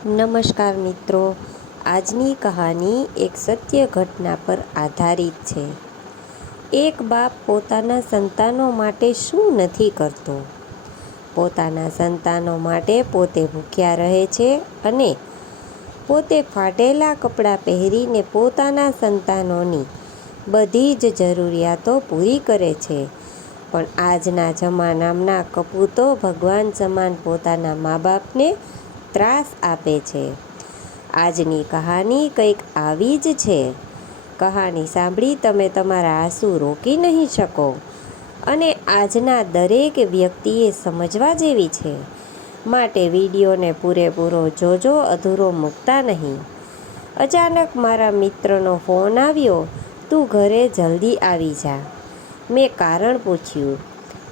નમસ્કાર મિત્રો, આજની કહાની એક સત્ય ઘટના પર આધારિત છે. એક બાપ પોતાના સંતાનો માટે શું નથી કરતો? પોતાના સંતાનો માટે પોતે ભૂખ્યા રહે છે અને પોતે ફાટેલા કપડાં પહેરીને પોતાના સંતાનોની બધી જ જરૂરિયાતો પૂરી કરે છે. પણ આજના જમાનાના કપૂતો ભગવાન સમાન પોતાના મા બાપને ત્રાસ આપે છે. આજની કહાની કંઈક આવી જ છે. કહાની સાંભળી તમે તમારા આંસુ રોકી નહીં શકો અને આજના દરેક વ્યક્તિએ સમજવા જેવી છે. માટે વિડીયોને પૂરેપૂરો જોજો, અધૂરો મૂકતા નહીં. અચાનક મારા મિત્રનો ફોન આવ્યો, તું ઘરે જલ્દી આવી જા. મેં કારણ પૂછ્યું.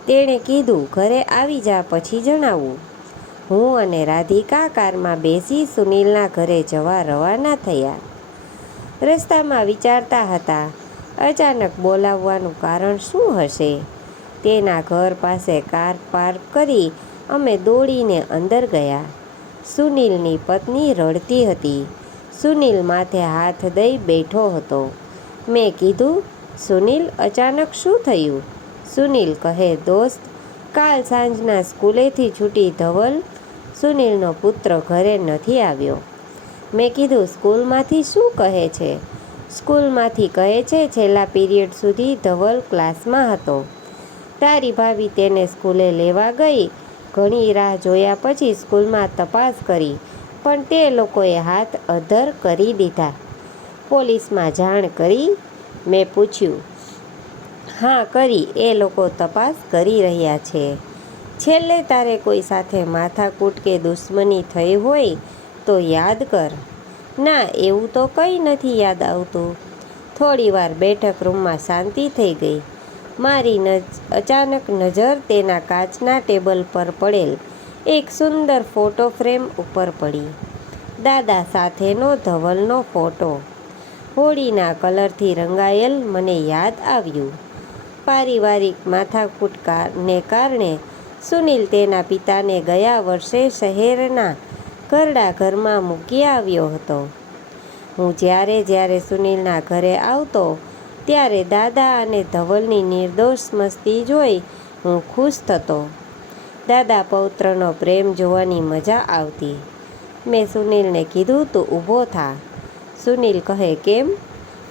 તેણે કીધું, ઘરે આવી જા પછી જણાવું. હું અને રાધિકા કારમાં બેસી સુનિલના ઘરે જવા રવાના થયા. રસ્તામાં વિચારતા હતા, અચાનક બોલાવવાનું કારણ શું હશે? તેના ઘર પાસે કાર પાર્ક કરી અમે દોડીને અંદર ગયા. સુનિલની પત્ની રડતી હતી. સુનિલ માથે હાથ દઈ બેઠો હતો. મેં કીધું, સુનિલ, અચાનક શું થયું? સુનિલ કહે, દોસ્ત, કાલ સાંજના સ્કૂલેથી છૂટી ધવલ, સુનિલનો પુત્ર, ઘરે નથી આવ્યો. મેં કીધું, સ્કૂલમાંથી શું કહે છે? સ્કૂલમાંથી કહે છે છેલ્લા પીરિયડ સુધી ધવલ ક્લાસમાં હતો. તારી ભાભી તેને સ્કૂલે લેવા ગઈ. ઘણી રાહ જોયા પછી સ્કૂલમાં તપાસ કરી, પણ તે લોકોએ હાથ અધ્ધર કરી દીધા. પોલીસમાં જાણ કરી? મેં પૂછ્યું. હા કરી, એ લોકો તપાસ કરી રહ્યા છે. છેલ્લે તારે કોઈ સાથે માથાકૂટ કે દુશ્મની થઈ હોય તો યાદ કર. ના, એવું તો કંઈ નથી યાદ આવતું. થોડીવાર બેઠક રૂમમાં શાંતિ થઈ ગઈ. મારી અચાનક નજર તેના કાચના ટેબલ પર પડેલ એક સુંદર ફોટો ફ્રેમ ઉપર પડી. દાદા સાથેનો ધવલનો ફોટો. હોળીના કલરથી રંગાયેલ. મને યાદ આવ્યું. પારિવારિક માથાકૂટને કારણે સુનિલ તેના પિતાને ગયા વર્ષે શહેરના ઘરડા ઘરમાં મૂકી આવ્યો હતો. હું જ્યારે સુનિલના ઘરે આવતો ત્યારે દાદા અને ધવલની નિર્દોષ મસ્તી જોઈ હું ખુશ થતો. દાદા પૌત્રનો પ્રેમ જોવાની મજા આવતી. મેં સુનિલને કીધું, તું ઊભો થા. સુનિલ કહે, કેમ?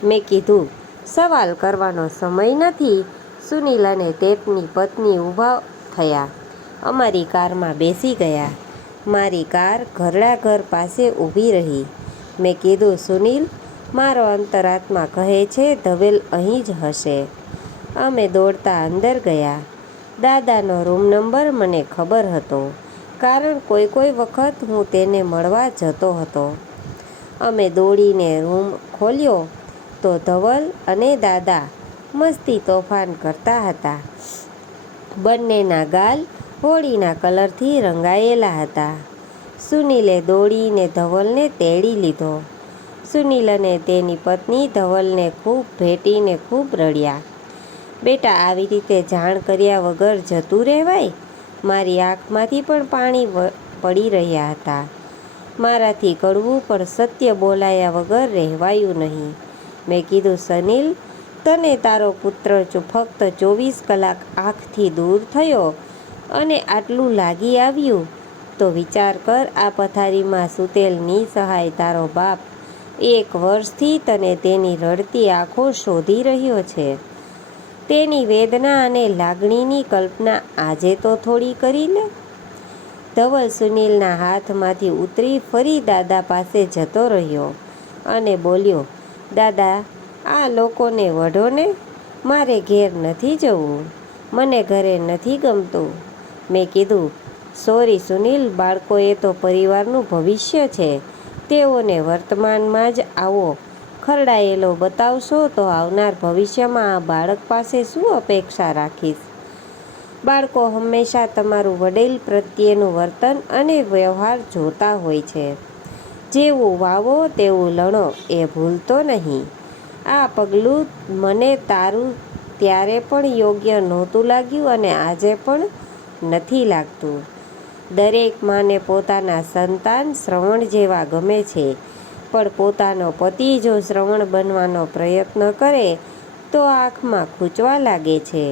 મેં કીધું, સવાલ કરવાનો સમય નથી. સુનિલ અને તેની પત્ની ઊભા થયા. અમારી કારમાં બેસી ગયા. મારી કાર ઘરડા ઘર પાસે ઊભી રહી. મેં કીધું, સુનિલ, મારો અંતરાત્મા કહે છે ધવલ અહીં જ હશે. અમે દોડતા અંદર ગયા. દાદાનો રૂમ નંબર મને ખબર હતો, કારણ કોઈ વખત હું તેને મળવા જતો હતો. અમે દોડીને રૂમ ખોલ્યો તો ધવલ અને દાદા મસ્તી તોફાન કરતા હતા. બંનેના ગાલ હોળીના કલરથી રંગાયેલા હતા. સુનિલે દોડીને ધવલને તેડી લીધો. સુનિલ અને તેની પત્ની ધવલને ખૂબ ભેટીને ખૂબ રડ્યા. બેટા, આવી રીતે જાણ કર્યા વગર જતું રહેવાય? મારી આંખમાંથી પણ પાણી પડી રહ્યા હતા. મારાથી કડવું પણ સત્ય બોલાયા વગર રહેવાયું નહીં. મેં કીધું, સુનિલ, તને તારો પુત્ર ફક્ત 24 કલાક આંખથી દૂર થયો અને આટલું લાગી આવ્યું, તો વિચાર કર, આ પથારીમાં સૂતેલ નિસહાય તારો બાપ 1 વર્ષથી તને તેની રડતી આંખો શોધી રહ્યો છે. તેની વેદના અને લાગણીની કલ્પના આજે તો થોડી કરી લે. ધવલ સુનિલના હાથમાંથી ઉતરી ફરી દાદા પાસે જતો રહ્યો અને બોલ્યો, દાદા, આ લોકોને વઢો ને. મારે ઘેર નથી જવું. મને ઘરે નથી ગમતું. મેં કીધું, સોરી સુનિલ, બાળકોએ તો પરિવારનું ભવિષ્ય છે. તેઓને વર્તમાનમાં જ આવો ખરડાયેલો બતાવશો તો આવનાર ભવિષ્યમાં આ બાળક પાસે શું અપેક્ષા રાખીશ? બાળકો હંમેશા તમારું વડીલ પ્રત્યેનું વર્તન અને વ્યવહાર જોતા હોય છે. જેવું વાવો તેવું લણો, એ ભૂલતો નહીં. આ પગલું મને તારું ત્યારે પણ યોગ્ય નહોતું લાગ્યું અને આજે પણ નથી લાગતું. દરેક માને પોતાના સંતાન શ્રવણ જેવા ગમે છે, પણ પોતાનો પતિ જો શ્રવણ બનવાનો પ્રયત્ન કરે તો આંખમાં ખૂંચવા લાગે છે.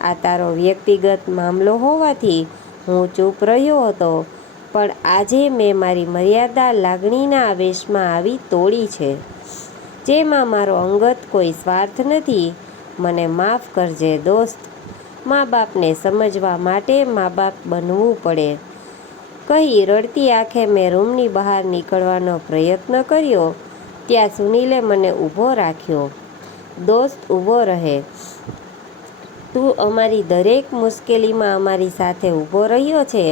આ તારો વ્યક્તિગત મામલો હોવાથી હું ચૂપ રહ્યો હતો, પણ આજે મેં મારી મર્યાદા લાગણીના આવેશમાં આવી તોડી છે, જેમાં મારો અંગત કોઈ સ્વાર્થ નથી. મને માફ કરજે દોસ્ત. મા બાપને સમજવા માટે મા બાપ બનવું પડે, કહી રડતી આંખે મેં રૂમની બહાર નીકળવાનો પ્રયત્ન કર્યો. ત્યાં સુનિલે મને ઊભો રાખ્યો. દોસ્ત, ઊભો રહે. તું અમારી દરેક મુશ્કેલીમાં અમારી સાથે ઊભો રહ્યો છે,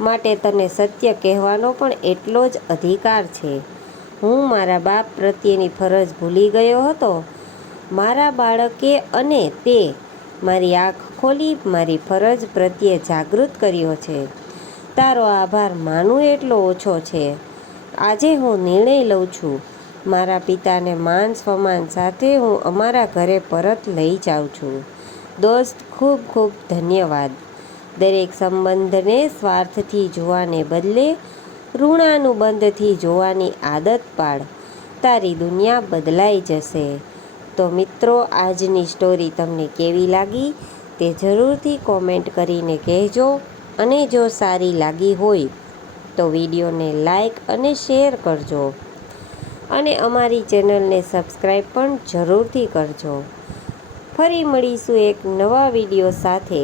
માટે તને સત્ય કહેવાનો પણ એટલો જ અધિકાર છે. હું મારા બાપ પ્રત્યેની ફરજ ભૂલી ગયો હતો. મારા બાળકે અને તે મારી આંખ ખોલી મારી ફરજ પ્રત્યે જાગૃત કર્યો છે. તારો આભાર માનું એટલો ઓછો છે. આજે હું નિર્ણય લઉં છું. મારા પિતાને માન સન્માન સાથે હું અમારા ઘરે પરત લઈ જાઉં છું. દોસ્ત, ખૂબ ખૂબ ધન્યવાદ. દરેક સંબંધને સ્વાર્થથી જોવાને બદલે ઋણાનુબંધથી જોવાની આદત પાડ. તારી દુનિયા બદલાઈ જશે. તો મિત્રો, આજની સ્ટોરી તમને કેવી લાગી તે જરૂરથી કોમેન્ટ કરીને કહેજો. અને જો સારી લાગી હોય તો વિડીયોને લાઈક અને શેર કરજો. અને અમારી ચેનલને સબસ્ક્રાઈબ પણ જરૂરથી કરજો. ફરી મળીશું એક નવા વિડીયો સાથે.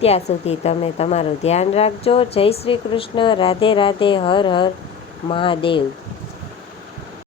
ત્યાં સુધી તમે તમારું ધ્યાન રાખજો. જય શ્રી કૃષ્ણ. રાધે રાધે. હર હર મહાદેવ.